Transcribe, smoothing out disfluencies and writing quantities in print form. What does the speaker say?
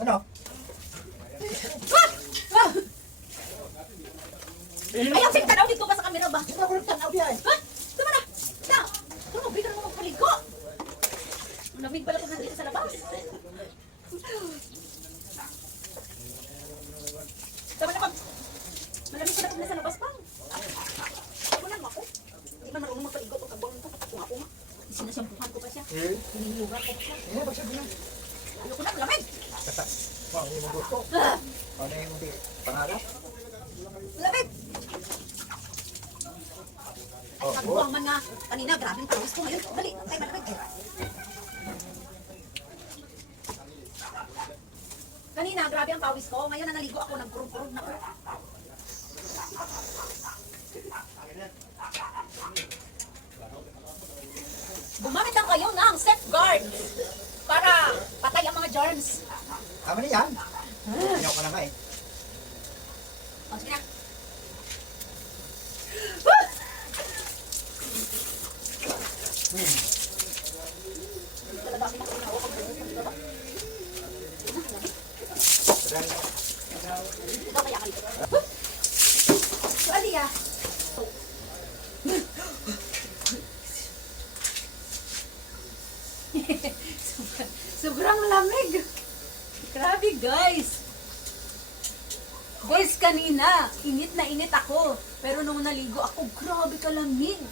Ano? Ayaw, sige, tanaw dito ka sa camera ba? Ito ako nagtanaw diyan. Ha? Tama na! Na! Tumabay ka naman magpaligo! Malamig pala kung nandito sa labas. Tama na pag... Malamig pala kung nasa labas pa. Ako lang ako. Hindi man marunong magpaligo pag kabuang ito. Kung ako nga. Sinasampuhan ko pa siya. Hinihiyugan ko pa siya. Magsabi na. Ano ko na, malamig! Wow, hindi mo gusto. Ano yung pangarap? Malamig! Ay, nagbuwang man nga. Kanina, grabe yung pawis ko ngayon. Dali, ay malamig. Kanina, grabe ang pawis ko. Ngayon na naligo ako, nagkurog-kurog na ako. Gumamit lang kayo ng safeguard para patay ang mga germs. Tama na yan. Ayaw ka na nga eh. O, sige na. Talaga, pinakainawa ko. Ikaw kaya ka dito. So, Aliyah. Sobrang lamig. Grabe, guys. Guys, kanina, init na init ako. Pero nung naligo ako, grabe kalamig.